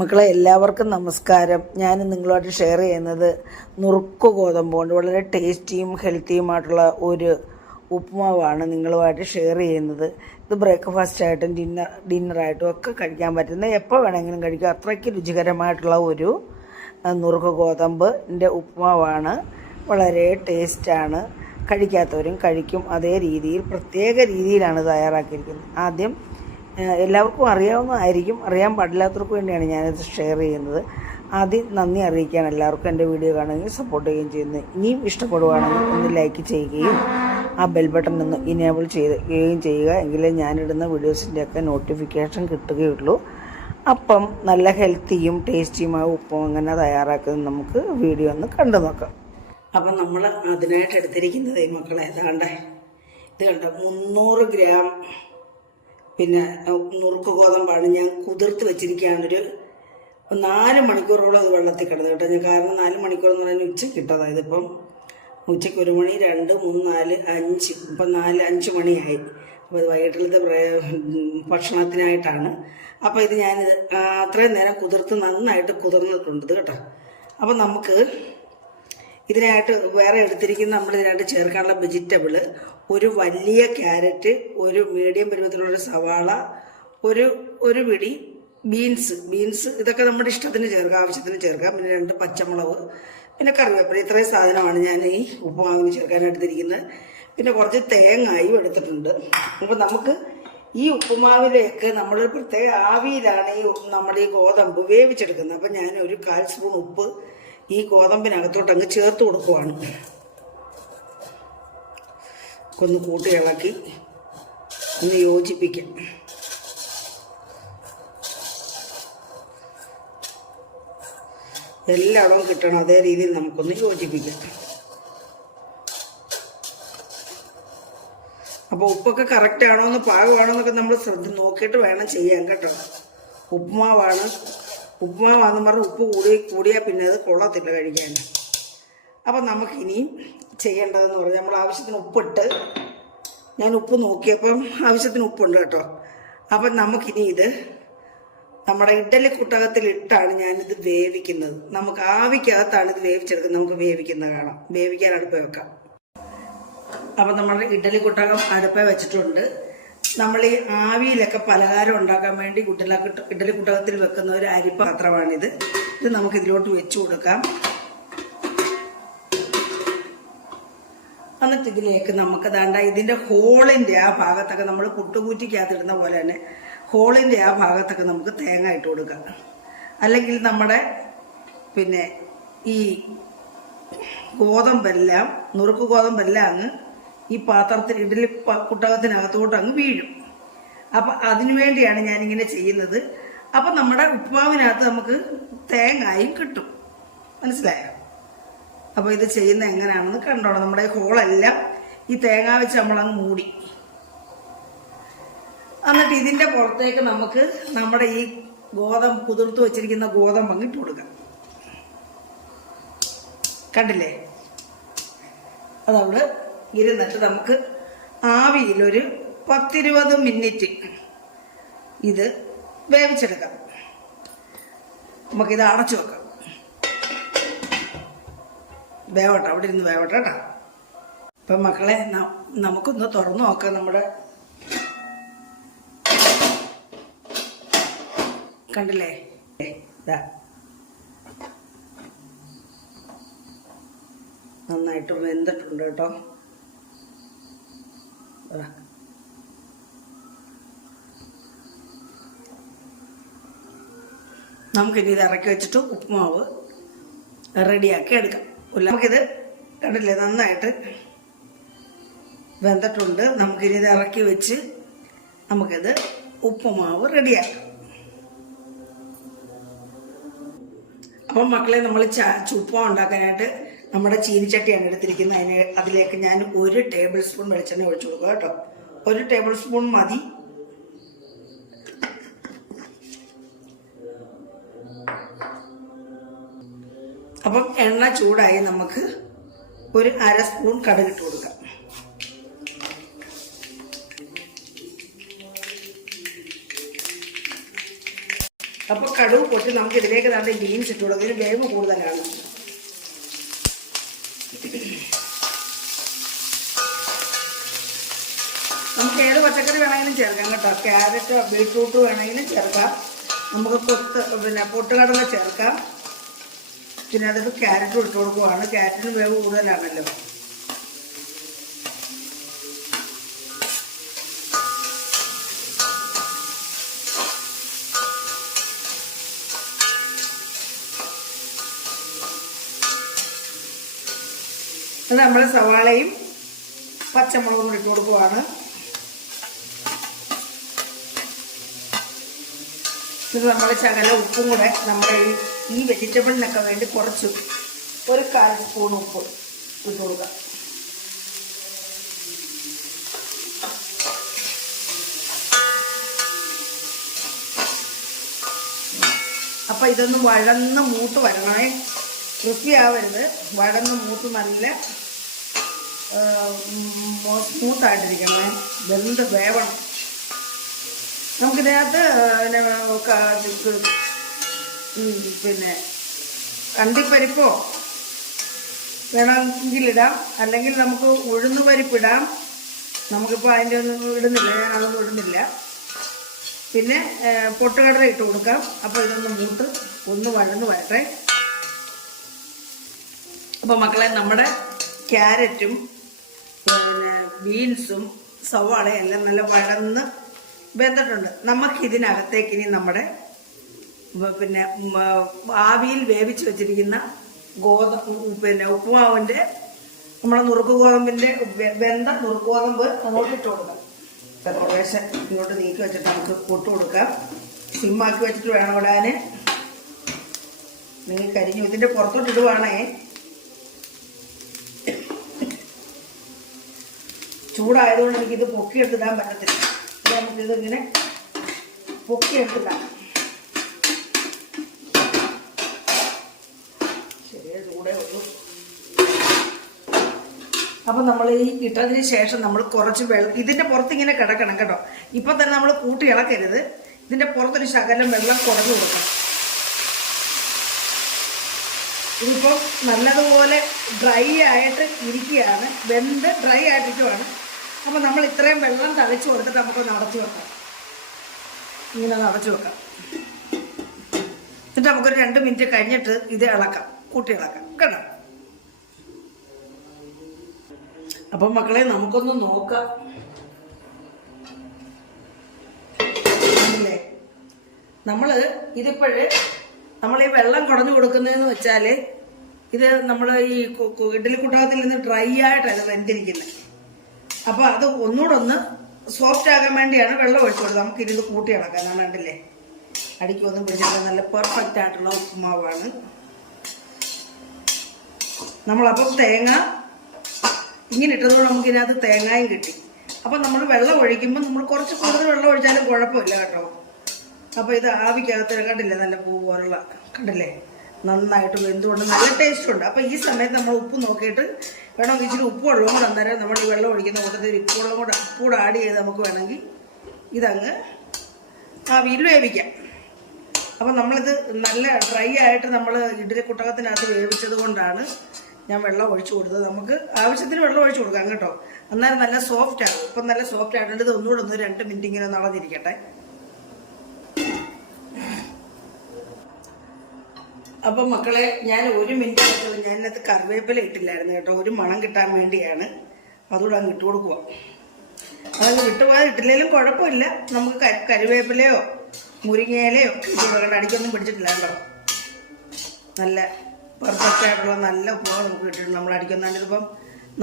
മക്കളെ എല്ലാവർക്കും നമസ്കാരം. ഞാൻ നിങ്ങളുമായിട്ട് ഷെയർ ചെയ്യുന്നത് നുറുക്ക് ഗോതമ്പ് കൊണ്ട് വളരെ ടേസ്റ്റിയും ഹെൽത്തിയുമായിട്ടുള്ള ഒരു ഉപ്പുമാവാണ് നിങ്ങളുമായിട്ട് ഷെയർ ചെയ്യുന്നത്. ഇത് ബ്രേക്ക്ഫാസ്റ്റ് ആയിട്ടും ഡിന്നർ ഡിന്നറായിട്ടും ഒക്കെ കഴിക്കാൻ പറ്റുന്ന എപ്പോൾ വേണമെങ്കിലും കഴിക്കാം. അത്രയ്ക്ക് രുചികരമായിട്ടുള്ള ഒരു നുറുക്ക് ഗോതമ്പിന്റെ ഉപ്പുമാവാണ് വളരെ ടേസ്റ്റാണ് കഴിക്കാത്തവരും കഴിക്കും. അതേ രീതിയിൽ പ്രത്യേക രീതിയിലാണ് തയ്യാറാക്കിയിരിക്കുന്നത്. ആദ്യം എല്ലാവർക്കും അറിയാവുന്നതായിരിക്കും. അറിയാൻ പാടില്ലാത്തവർക്ക് വേണ്ടിയാണ് ഞാനിത് ഷെയർ ചെയ്യുന്നത്. ആദ്യം നന്ദി അറിയിക്കാൻ എല്ലാവർക്കും എന്റെ വീഡിയോ കാണുകയും സപ്പോർട്ട് ചെയ്യുകയും ചെയ്യുന്നത് ഇനിയും ഇഷ്ടപ്പെടുവാണെങ്കിൽ ഒന്ന് ലൈക്ക് ചെയ്യുകയും ആ ബെൽ ബട്ടൺ ഒന്ന് ഇനേബിൾ ചെയ്യുകയും ചെയ്യുക. എങ്കിലേ ഞാനിടുന്ന വീഡിയോസിന്റെയൊക്കെ നോട്ടിഫിക്കേഷൻ കിട്ടുകയുള്ളൂ. അപ്പം നല്ല ഹെൽത്തിയും ടേസ്റ്റിയുമായ ഉപ്പും അങ്ങനെ തയ്യാറാക്കുന്നത് നമുക്ക് വീഡിയോ ഒന്ന് കണ്ടു നോക്കാം. അപ്പം നമ്മൾ അതിനായിട്ട് എടുത്തിരിക്കുന്നത് മക്കളെ ഏതാണ്ട് ഇത് കണ്ട? മുന്നൂറ് ഗ്രാം പിന്നെ നുറുക്ക് ഗോതമ്പാണ് ഞാൻ കുതിർത്ത് വെച്ചിരിക്കുകയാണ്. ഒരു നാല് മണിക്കൂറോളം അത് വെള്ളത്തിൽ കിടന്നു കേട്ടോ. ഞാൻ കാരണം നാല് മണിക്കൂർ എന്ന് പറഞ്ഞാൽ ഉച്ചയ്ക്ക് ഇട്ടതാ ഇതിപ്പം ഉച്ചയ്ക്ക് ഒരു മണി രണ്ട് മൂന്ന് നാല് അഞ്ച് ഇപ്പം നാല് അഞ്ച് മണിയായി. അപ്പോൾ വൈകിട്ടിലത്തെ ഭക്ഷണത്തിനായിട്ടാണ്. അപ്പോൾ ഇത് ഞാനിത് അത്രയും നേരം കുതിർത്ത് നന്നായിട്ട് കുതിർന്നിട്ടുണ്ട് ഇത് കേട്ടോ. അപ്പോൾ നമുക്ക് ഇതിനായിട്ട് വേറെ എടുത്തിരിക്കുന്ന നമ്മൾ ഇതിനായിട്ട് ചേർക്കാനുള്ള വെജിറ്റബിൾ ഒരു വലിയ ക്യാരറ്റ് ഒരു മീഡിയം പരുവത്തിലുള്ള ഒരു സവാള ഒരു ഒരു പിടി ബീൻസ് ബീൻസ് ഇതൊക്കെ നമ്മുടെ ഇഷ്ടത്തിന് ചേർക്കാം ആവശ്യത്തിന് ചേർക്കാം പിന്നെ രണ്ട് പച്ചമുളക് പിന്നെ കറിവേപ്പില. ഇത്രയും സാധനമാണ് ഞാൻ ഈ ഉപ്പുമാവിന് ചേർക്കാനെടുത്തിരിക്കുന്നത് പിന്നെ കുറച്ച് തേങ്ങായും എടുത്തിട്ടുണ്ട്. അപ്പോൾ നമുക്ക് ഈ ഉപ്പുമാവിലേക്ക് നമ്മൾ പ്രത്യേക ആവിയിലാണ് ഈ നമ്മുടെ ഈ ഗോതമ്പ് വേവിച്ചെടുക്കുന്നത്. അപ്പം ഞാൻ ഒരു കാൽ സ്പൂൺ ഉപ്പ് ഈ ഗോതമ്പിനകത്തോട്ട് അങ്ങ് ചേർത്ത് കൊടുക്കുവാണ്. ഒന്ന് കൂട്ടി ഇളക്കി ഒന്ന് യോജിപ്പിക്കാം. എല്ലായിടവും കിട്ടണം അതേ രീതിയിൽ നമുക്കൊന്ന് യോജിപ്പിക്കാം. അപ്പോൾ ഉപ്പൊക്കെ കറക്റ്റ് ആണോ എന്ന് പാകമാണോ എന്നൊക്കെ നമ്മൾ ശ്രദ്ധ നോക്കിയിട്ട് വേണം ചെയ്യാൻ കേട്ടോ. ഉപ്പുമാവാണ്. ഉപ്പുമാവാന്ന് പറഞ്ഞാൽ ഉപ്പ് കൂടി കൂടിയാൽ പിന്നെ അത് കൊള്ളത്തില്ല കഴിക്കാൻ. അപ്പം നമുക്കിനിയും ചെയ്യേണ്ടതെന്ന് പറഞ്ഞാൽ നമ്മൾ ആവശ്യത്തിന് ഉപ്പിട്ട് ഞാൻ ഉപ്പ് നോക്കിയപ്പം ആവശ്യത്തിന് ഉപ്പുണ്ട് കേട്ടോ. അപ്പം നമുക്കിനി ഇത് നമ്മുടെ ഇഡലി കുട്ടകത്തിൽ ഇട്ടാണ് ഞാനിത് വേവിക്കുന്നത്. നമുക്ക് ആവിക്കകത്താണ് ഇത് വേവിച്ചെടുക്കുന്നത്. നമുക്ക് വേവിക്കുന്നത് കാണാം. വേവിക്കാൻ അടുപ്പ് വെക്കാം. അപ്പം നമ്മുടെ ഇഡലി കുട്ടകം അടുപ്പേ വെച്ചിട്ടുണ്ട്. നമ്മൾ ഈ ആവിയിലൊക്കെ പലഹാരം ഉണ്ടാക്കാൻ വേണ്ടി കുട്ടല ഇഡലി കുട്ടകത്തിൽ വെക്കുന്ന ഒരു അരിപ്പാത്രമാണിത് ഇത് നമുക്ക് ഇതിലോട്ട് വെച്ചു കൊടുക്കാം. എന്നിട്ട് ഇതിലേക്ക് നമുക്ക് ദാണ്ട ഇതിന്റെ ഹോളിന്റെ ആ ഭാഗത്തൊക്കെ നമ്മൾ പുട്ടുകൂറ്റിക്കകത്തിടുന്ന പോലെ തന്നെ ഹോളിന്റെ ആ ഭാഗത്തൊക്കെ നമുക്ക് തേങ്ങ ഇട്ട് കൊടുക്കാം. അല്ലെങ്കിൽ നമ്മുടെ പിന്നെ ഈ ഗോതമ്പെല്ലാം നുറുക്ക് ഗോതമ്പെല്ലാം അങ്ങ് ഈ പാത്രത്തിൽ ഇഡലി കുട്ടകത്തിനകത്തോട്ട് അങ്ങ് വീഴും. അപ്പൊ അതിനു വേണ്ടിയാണ് ഞാനിങ്ങനെ ചെയ്യുന്നത്. അപ്പൊ നമ്മുടെ ഉപ്പുമാവിനകത്ത് നമുക്ക് തേങ്ങായും കിട്ടും. മനസ്സിലായോ? അപ്പൊ ഇത് ചെയ്യുന്ന എങ്ങനെയാണെന്ന് കണ്ടോണം നമ്മുടെ ഈ ഹോളെല്ലാം ഈ തേങ്ങ വെച്ച് നമ്മളങ്ങ് മൂടി. എന്നിട്ട് ഇതിന്റെ പുറത്തേക്ക് നമുക്ക് നമ്മുടെ ഈ ഗോതമ്പ് കുതിർത്ത് വെച്ചിരിക്കുന്ന ഗോതമ്പ് അങ്ങ് ഇട്ട് കൊടുക്കാം. കണ്ടില്ലേ? അതവിടെ ഇരുന്നിട്ട് നമുക്ക് ആവിയിലൊരു പത്തിരുപത് മിനിറ്റ് ഇത് വേവിച്ചെടുക്കാം. നമുക്കിത് അടച്ചു വെക്കാം. വേവട്ടെ അവിടെ ഇരുന്ന് വേവട്ടെ കേട്ടോ. അപ്പം മക്കളെ നമുക്കൊന്ന് തുറന്നു നോക്കാം നമ്മുടെ കണ്ടില്ലേ? ഇതാ നന്നായിട്ട് വെന്തിട്ടുണ്ട് കേട്ടോ. നമുക്കിനി ഇത് ഇറക്കി വെച്ചിട്ട് ഉപ്പുമാവ് റെഡിയാക്കി എടുക്കാം. നമുക്കിത് കണ്ടില്ലേ? നന്നായിട്ട് വെന്തിട്ടുണ്ട്. നമുക്കിനി ഇത് ഇറക്കി വെച്ച് നമുക്കിത് ഉപ്പുമാവ് റെഡിയാക്കാം. അപ്പം മക്കളെ നമ്മൾ ചുപ്പ ഉണ്ടാക്കാനായിട്ട് നമ്മുടെ ചീനിച്ചട്ടിയാണ് എടുത്തിരിക്കുന്നത്. അതിന് അതിലേക്ക് ഞാൻ ഒരു ടേബിൾ സ്പൂൺ വെളിച്ചെണ്ണ ഒഴിച്ചു കൊടുക്കുക കേട്ടോ. ഒരു ടേബിൾ സ്പൂൺ മതി. അപ്പം എണ്ണ ചൂടായി നമുക്ക് ഒരു അര സ്പൂൺ കടുകിട്ട് കൊടുക്കാം. അപ്പോൾ കടുവ് പൊട്ടി നമുക്ക് ഇതിലേക്ക് നല്ല ബീൻസ് ഇട്ട് കൊടുക്കും. ഇതിന് വേവ് കൂടുതലാണ്. നമുക്ക് ഏത് പച്ചക്കറി വേണമെങ്കിലും ചേർക്കാം കേട്ടോ. ക്യാരറ്റോ ബീട്രൂട്ട് വേണമെങ്കിലും ചേർക്കാം. നമുക്ക് കൊത്ത് പിന്നെ പൊട്ടുകടല ചേർക്കാം. അതിൽ ക്യാരറ്റ് ഇട്ട് കൊടുക്കുവാണ്. ക്യാരറ്റിന് വേവ് കൂടുതലാണല്ലോ. നമ്മൾ സവാളയും പച്ചമുളകും ഇട്ട് കൊടുക്കുവാണ്. ഇത് നമ്മൾ ശകല ഉപ്പും കൂടെ നമ്മൾ ഈ വെജിറ്റബിളിനൊക്കെ വേണ്ടി കുറച്ച് ഒരു കാൽ സ്പൂൺ ഉപ്പ് ഇട്ട് കൊടുക്കാം അപ്പം ഇതൊന്ന് വഴന്ന് മൂട്ട് വരണേ ക്രിസ്പി ആവരുത് വഴന്ന് മൂത്ത് നല്ല സ്മൂത്തായിട്ടിരിക്കണേ വെന്ത് വേവണം. നമുക്കിതിനകത്ത് പിന്നെ കണ്ടിപ്പരിപ്പോ വേണമെങ്കിലിടാം. അല്ലെങ്കിൽ നമുക്ക് ഉഴുന്ന് പരിപ്പിടാം. നമുക്കിപ്പോൾ അതിന്റെ ഒന്നും ഇടുന്നില്ല ഞാൻ അതൊന്നും ഇടുന്നില്ല. പിന്നെ പൊട്ടുകടല ഇട്ട് കൊടുക്കാം. അപ്പോൾ ഇതൊന്ന് മൂട്ട് ഒന്ന് വഴന്ന് വരട്ടെ. അപ്പോൾ മക്കളെ നമ്മുടെ ക്യാരറ്റും പിന്നെ ബീൻസും സവാളയും എല്ലാം നല്ല വഴന്ന് വെന്തിട്ടുണ്ട്. നമുക്ക് ഇതിനകത്തേക്ക് ഇനി നമ്മുടെ പിന്നെ ആവിയിൽ വേവിച്ച് വെച്ചിരിക്കുന്ന ഗോതമ്പ് പിന്നെ ഉപ്പുമാവിന്റെ നമ്മുടെ നുറുക്ക് ഗോതമ്പിന്റെ വെന്ത നുറുക്ക് ഗോതമ്പ് അങ്ങോട്ട് ഇട്ട് കൊടുക്കാം. കുറേശ്ശെ ഇങ്ങോട്ട് നീക്കി വെച്ചിട്ട് നമുക്ക് പൊട്ട് കൊടുക്കാം. സിമ്മാക്കി വെച്ചിട്ട് വേണം ഇടാൻ നിങ്ങൾ കരിഞ്ഞു ഇതിന്റെ പുറത്തോട്ട് ഇടുവാണേ. ചൂടായതുകൊണ്ട് എനിക്കിത് പൊക്കിയെടുത്തിടാൻ പറ്റത്തില്ല. ഇങ്ങനെ പൊക്കിയെടുത്തിടാം ചെറിയ ചൂടേ ഉള്ളൂ. അപ്പം നമ്മൾ ഈ ഇട്ടതിന് ശേഷം നമ്മൾ കുറച്ച് വെള്ളം ഇതിന്റെ പുറത്ത് ഇങ്ങനെ കിടക്കണം കേട്ടോ. ഇപ്പം തന്നെ നമ്മൾ കൂട്ടി ഇളക്കരുത്. ഇതിന്റെ പുറത്തൊരു ശകലം വെള്ളം കുറഞ്ഞു കൊടുക്കണം. ഇതിപ്പോൾ നല്ലതുപോലെ ഡ്രൈ ആയിട്ട് ഇരിക്കുകയാണ് വെന്ത് ഡ്രൈ ആയിട്ടിരിക്കുവാണ്. അപ്പം നമ്മൾ ഇത്രയും വെള്ളം തളിച്ചു കൊടുത്തിട്ട് നമുക്കൊന്ന് അടച്ചു വെക്കാം. ഇങ്ങനെ ഒന്ന് അടച്ചു വെക്കാം. എന്നിട്ട് നമുക്കൊരു രണ്ട് മിനിറ്റ് കഴിഞ്ഞിട്ട് ഇത് ഇളക്കാം. കൂട്ടി ഇളക്കാം. കേട്ടോ? അപ്പം മക്കളെ നമുക്കൊന്ന് നോക്കാം. ആണല്ലേ? നമ്മൾ ഇതിപ്പോഴ് നമ്മൾ ഈ വെള്ളം കുടഞ്ഞു കൊടുക്കുന്നതെന്ന് വെച്ചാൽ ഇത് നമ്മൾ ഈ ഇഡ്ഡലി കുട്ടകത്തിൽ നിന്ന് ഡ്രൈ ആയിട്ടാണ് വെന്തിരിക്കുന്നത് അപ്പൊ അത് ഒന്നുകൂടെ ഒന്ന് സോഫ്റ്റ് ആകാൻ വേണ്ടിയാണ് വെള്ളം ഒഴിച്ചു കൊടുത്തത്. നമുക്ക് ഇരുന്ന് കൂട്ടി ഇളക്കാനാണ് കണ്ടില്ലേ? അടിക്ക് ഒന്നും പിടിച്ചിട്ട് നല്ല പെർഫെക്റ്റ് ആയിട്ടുള്ള ഉപ്പുമാവാണ്. നമ്മളപ്പം തേങ്ങ ഇങ്ങനെ ഇട്ടതുകൊണ്ട് നമുക്ക് ഇതിനകത്ത് തേങ്ങായും കിട്ടി. അപ്പം നമ്മൾ വെള്ളം ഒഴിക്കുമ്പോൾ നമ്മൾ കുറച്ച് കൂടുതൽ വെള്ളം ഒഴിച്ചാലും കുഴപ്പമില്ല കേട്ടോ. അപ്പോൾ ഇത് ആവിക്കകത്ത് കണ്ടില്ലേ? നല്ല പൂ പോലുള്ള കണ്ടില്ലേ? നന്നായിട്ട് വെന്തുകൊണ്ട് നല്ല ടേസ്റ്റ് ഉണ്ട്. അപ്പോൾ ഈ സമയത്ത് നമ്മൾ ഉപ്പ് നോക്കിയിട്ട് വേണമെങ്കിൽ ഇച്ചിരി ഉപ്പ് വെള്ളവും കൂടെ അന്നേരം നമ്മൾ ഈ വെള്ളം ഒഴിക്കുന്ന കൂട്ടത്തിൽ ഉപ്പ് വെള്ളം കൂടെ ഉപ്പ് കൂടെ ആഡ് ചെയ്ത് നമുക്ക് വേണമെങ്കിൽ ഇതങ്ങ് ആവിയിൽ വേവിക്കാം. അപ്പം നമ്മളിത് നല്ല ഡ്രൈ ആയിട്ട് നമ്മൾ ഇഡ്ഡലി കുട്ടകത്തിനകത്ത് വേവിച്ചത് കൊണ്ടാണ് ഞാൻ വെള്ളം ഒഴിച്ചു കൊടുത്തത്. നമുക്ക് ആവശ്യത്തിന് വെള്ളം ഒഴിച്ചു കൊടുക്കാം കേട്ടോ. അന്നേരം നല്ല സോഫ്റ്റ് ആകും ഇപ്പം നല്ല സോഫ്റ്റ് ആയിട്ടുണ്ട്. ഇത് ഒന്നുകൂടെ ഒന്ന് രണ്ട് മിനിറ്റ് ഇങ്ങനെ നടന്നിരിക്കട്ടെ. അപ്പം മക്കളെ ഞാൻ ഒരു മിനിറ്റ് ഞാൻ ഇതിനകത്ത് കറിവേപ്പില ഇട്ടില്ലായിരുന്നു കേട്ടോ. ഒരു മണം കിട്ടാൻ വേണ്ടിയാണ്. അതുകൂടെ അങ്ങ് ഇട്ട് കൊടുക്കുക അതങ്ങ് വിട്ടുപോകാതെ ഇട്ടില്ലെങ്കിലും കുഴപ്പമില്ല. നമുക്ക് കരുവേപ്പിലയോ മുരിങ്ങയിലയോ അടിക്കൊന്നും പിടിച്ചിട്ടില്ല നല്ല പെർഫെക്റ്റ് ആയിട്ടുള്ള നല്ല ഉപ്പാണ് നമുക്ക് കിട്ടിയിട്ടുണ്ട്. നമ്മൾ അടിക്കുന്നതിന്റെ ഇപ്പം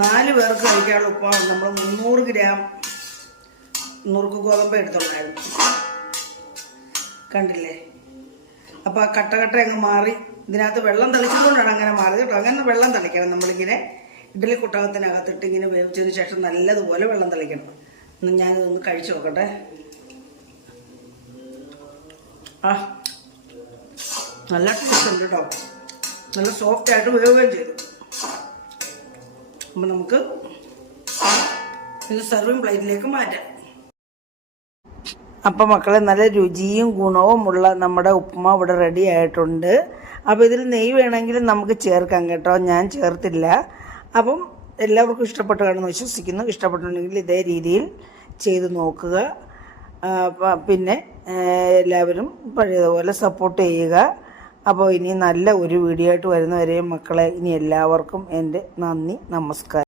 നാല് പേർക്ക് കഴിക്കാനുള്ള ഉപ്പാണ് നമ്മൾ മുന്നൂറ് ഗ്രാം നുറുക്ക് ഗോതമ്പ് എടുത്തോണ്ടായിരുന്നു. കണ്ടില്ലേ? അപ്പോൾ ആ കട്ട അങ്ങ് മാറി. ഇതിനകത്ത് വെള്ളം തളിച്ചതുകൊണ്ടാണ് അങ്ങനെ മാറിയത് കേട്ടോ. അങ്ങനെ വെള്ളം തളിക്കണം നമ്മളിങ്ങനെ ഇഡ്ഡലി കുട്ടകത്തിനകത്തിട്ട് ഇങ്ങനെ വേവിച്ചതിന് ശേഷം നല്ലതുപോലെ വെള്ളം തളിക്കണം. ഒന്ന് ഞാനിതൊന്ന് കഴിച്ചു നോക്കട്ടെ. ആ നല്ല ടേസ്റ്റ് ഉണ്ട് കേട്ടോ. നല്ല സോഫ്റ്റ് ആയിട്ട് വേവുകയും ചെയ്തു. അപ്പം നമുക്ക് ഇത് സെർവിങ് പ്ലേറ്റിലേക്ക് മാറ്റാം. അപ്പം മക്കളെ നല്ല രുചിയും ഗുണവുമുള്ള നമ്മുടെ ഉപ്പുമാവ് ഇവിടെ റെഡി ആയിട്ടുണ്ട്. അപ്പോൾ ഇതിൽ നെയ്യ് വേണമെങ്കിൽ നമുക്ക് ചേർക്കാം കേട്ടോ. ഞാൻ ചേർത്തില്ല. അപ്പം എല്ലാവർക്കും ഇഷ്ടപ്പെട്ടു കാണുമെന്ന് വിശ്വസിക്കുന്നു. ഇഷ്ടപ്പെട്ടുണ്ടെങ്കിൽ ഇതേ രീതിയിൽ ചെയ്ത് നോക്കുക. പിന്നെ എല്ലാവരും പഴയതുപോലെ സപ്പോർട്ട് ചെയ്യുക. അപ്പോൾ ഇനി നല്ല ഒരു വീഡിയോ ആയിട്ട് വരുന്നവരെയും മക്കളെ ഇനി എല്ലാവർക്കും എന്റെ നന്ദി നമസ്കാരം.